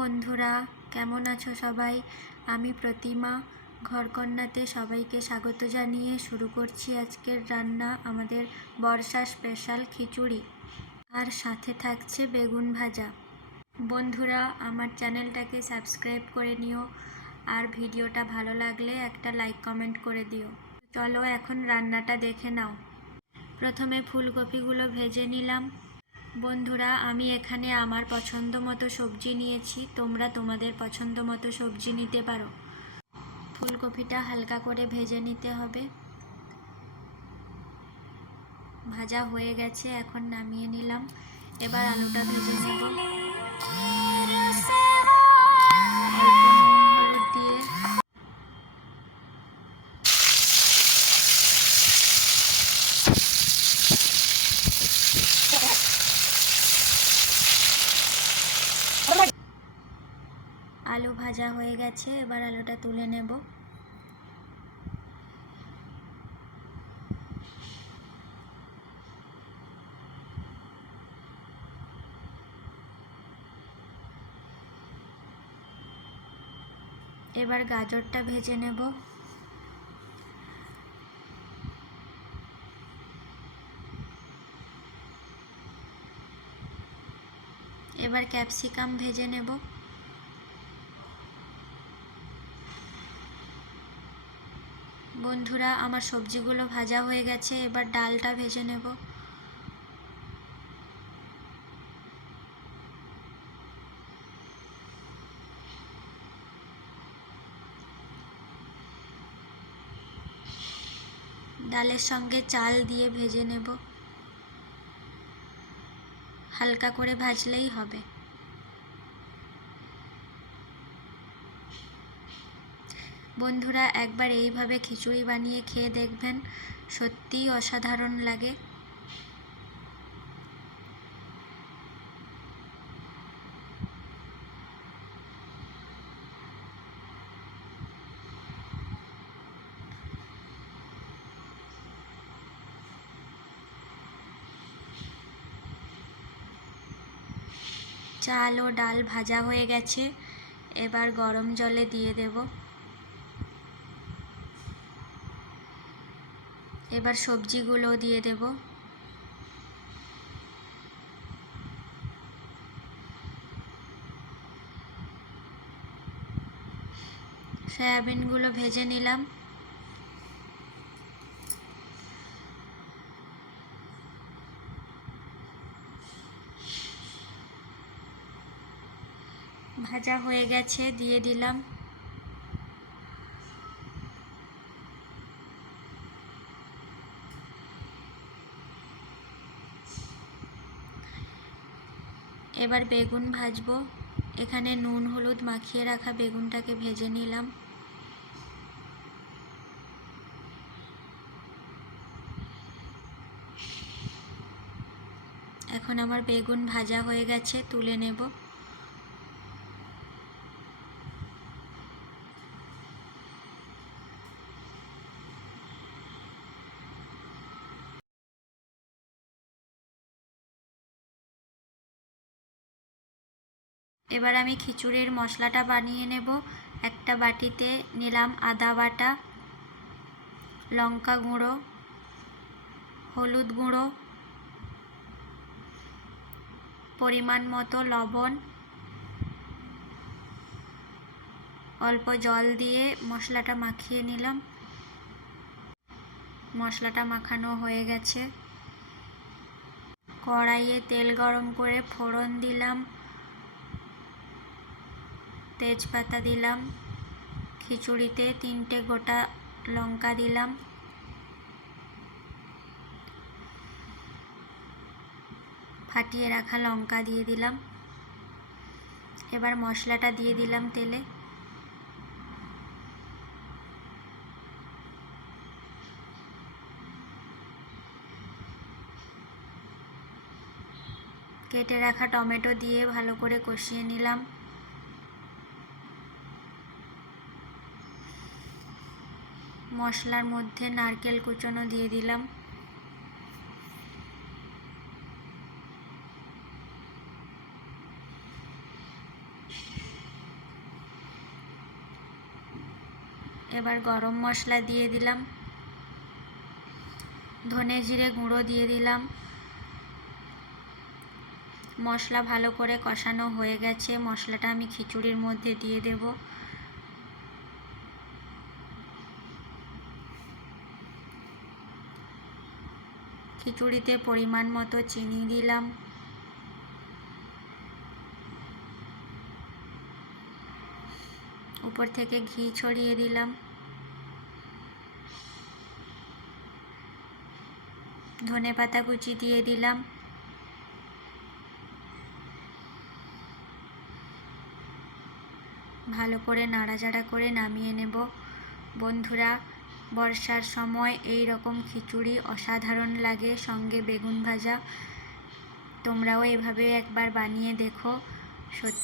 বন্ধুরা, কেমন আছো সবাই? আমি প্রতিমা, ঘরকন্যাতে সবাইকে স্বাগত জানিয়ে শুরু করছি আজকের রান্না, আমাদের বর্ষা স্পেশাল খিচুড়ি। আর সাথে থাকছে বেগুন ভাজা। বন্ধুরা, আমার চ্যানেলটাকে সাবস্ক্রাইব করে নিও, আর ভিডিওটা ভালো লাগলে একটা লাইক কমেন্ট করে দিও। চলো এখন রান্নাটা দেখে নাও। প্রথমে ফুলকপিগুলো ভেজে নিলাম। বন্ধুরা, আমি এখানে আমার পছন্দ মতো সবজি নিয়েছি। তোমরা তোমাদের পছন্দ মতো সবজি নিতে পারো। ফুলকপিটা হালকা করে ভেজে নিতে হবে। ভাজা হয়ে গেছে, এখন নামিয়ে নিলাম। এবার আলুটা ভেজে নেব। আলু ভাজা হয়ে গেছে, এবার আলুটা তুলে নেব। এবার গাজরটা ভেজে নেব। এবার ক্যাপসিকাম ভেজে নেব। বন্ধুরা, আমার সবজিগুলো ভাজা হয়ে গেছে, এবার ডালটা ভেজে নেব। ডালের সঙ্গে চাল দিয়ে ভেজে নেব। হালকা করে ভাজলেই হবে। বন্ধুরা, একবার এইভাবে খিচুড়ি বানিয়ে খেয়ে দেখবেন, সত্যিই অসাধারণ লাগে। চাল ও ডাল ভাজা হয়ে গেছে, এবার গরম জলে দিয়ে দেব। এবার সবজিগুলো দিয়ে দেব। সয়াবিনগুলো ভেজে নিলাম। ভাজা হয়ে গেছে দিয়ে দিলাম। এবার বেগুন ভাজব। এখানে নুন, হলুদ মাখিয়ে রাখা বেগুনটাকে ভেজে নিলাম। এখন আমার বেগুন ভাজা হয়ে গেছে, তুলে নেব। এবার আমি খিচুড়ির মশলাটা বানিয়ে নেব। একটা বাটিতে নিলাম আদা বাটা, লঙ্কা গুঁড়ো, হলুদ গুঁড়ো, পরিমাণ মতো লবণ, অল্প জল দিয়ে মশলাটা মাখিয়ে নিলাম। মশলাটা মাখানো হয়ে গেছে। কড়াইয়ে তেল গরম করে ফোড়ন দিলাম। তেজপাতা দিলাম, খিচুড়িতে তিনটে গোটা লঙ্কা দিলাম। ফাটিয়ে রাখা লঙ্কা দিয়ে দিলাম। এবার মশলাটা দিয়ে দিলাম তেলে। কেটে রাখা টমেটো দিয়ে ভালো করে কষিয়ে নিলাম। মশলার মধ্যে নারকেল কুচনো দিয়ে দিলাম। এবার গরম মশলা দিয়ে দিলাম। ধনে জিরে গুঁড়ো দিয়ে দিলাম। মশলা ভালো করে কষানো হয়ে গেছে। মশলাটা আমি খিচুড়ির মধ্যে দিয়ে দেবো। খিচুড়িতে পরিমাণ মতো চিনি দিলাম। উপর থেকে ঘি ছড়িয়ে দিলাম। ধনে পাতা কুচি দিয়ে দিলাম। ভালো করে নাড়াচাড়া করে নামিয়ে নেব। বন্ধুরা বর্ষার সময় এই রকম খিচুড়ি অসাধারণ লাগে, সঙ্গে বেগুন ভাজা। তোমরাও এভাবে একবার বানিয়ে দেখো। সত্যি